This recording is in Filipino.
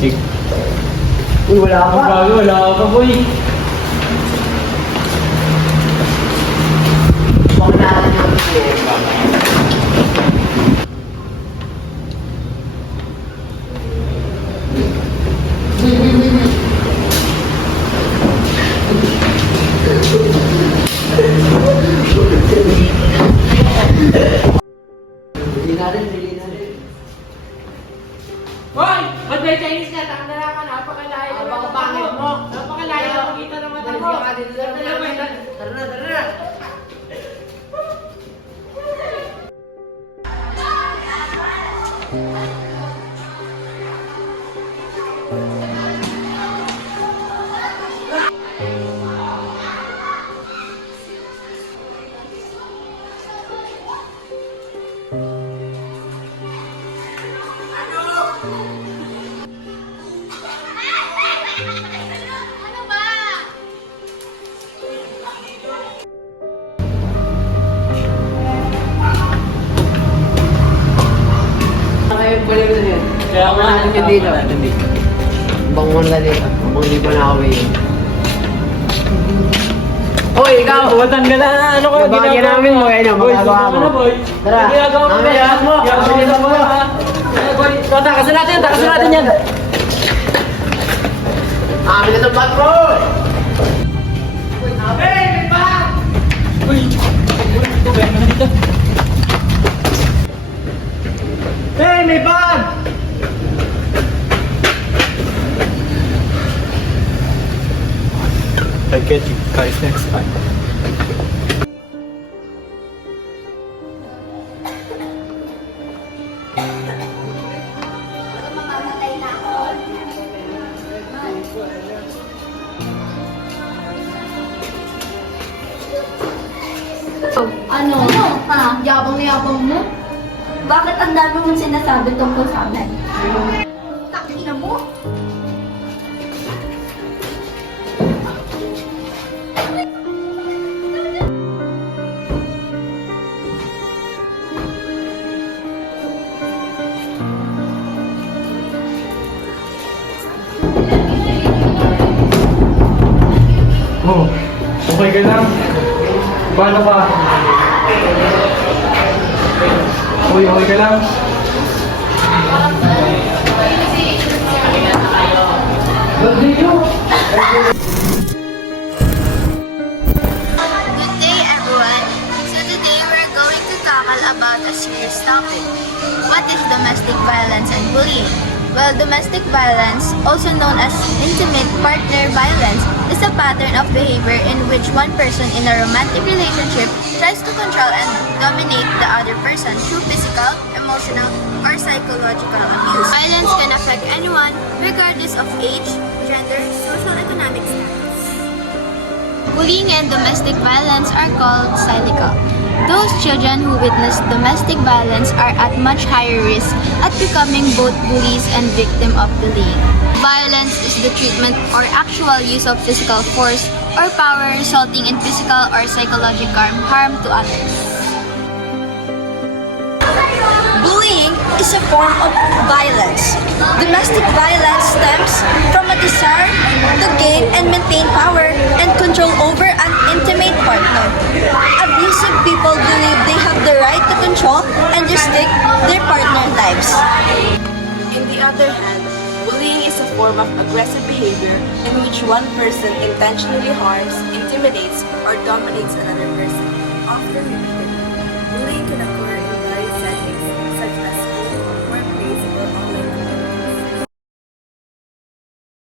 Chick. Uy, wala pa. Wala pa, boy. Baka natin yung problema. Bili natin. Hoy! Ba't may Chinese ka? Tangdara ka na. Napakalayo. Baka pangit mo. Napakalayo na makita ng mata mo. Tara na. Ano ba? Ngayon, balik na yun. Kaya ako Ano ka dito? Bangon na dito. Kung hindi pa nakawin. Hoy, ikaw! Watan ka na. Ano ka? Nabagyan namin mo. Ayun, Boy, magagawa mo. ano, boy? Tara. Ang ginagawa mo, Mamaya, boy. mo. Ginagawa mo, ha? Boy, takasin natin yan. Amin na itong patrol! Uy! Ito ba yung dito? Hey, may bag! I get you guys next time. Mamamatay na ako. Ano? Yabang na yabang mo? Bakit ang dami mong sinasabi tungkol sa amin? Takina mo? Oh, okay ka lang? Paano ka? Uy, okay ka lang? Good day, everyone. So today we're going to tackle about a serious topic. What is domestic violence and bullying? Well, domestic violence, also known as intimate partner violence, is a pattern of behavior in which one person in a romantic relationship tries to control and dominate the other person through physical, emotional, or psychological abuse. Violence can affect anyone, regardless of age, gender, social-economic status. Bullying and domestic violence are called cyclical. Those children who witness domestic violence are at much higher risk at becoming both bullies and victim of bullying. Violence is the treatment or actual use of physical force or power resulting in physical or psychological harm to others. Bullying is a form of violence. Domestic violence stems from a desire to gain and maintain power and control over an intimate partner. Abusive people believe they have the right to control and restrict their partner's lives. On the other hand, bullying is a form of aggressive behavior in which one person intentionally harms, intimidates, or dominates another person, often repeatedly. Bullying can occur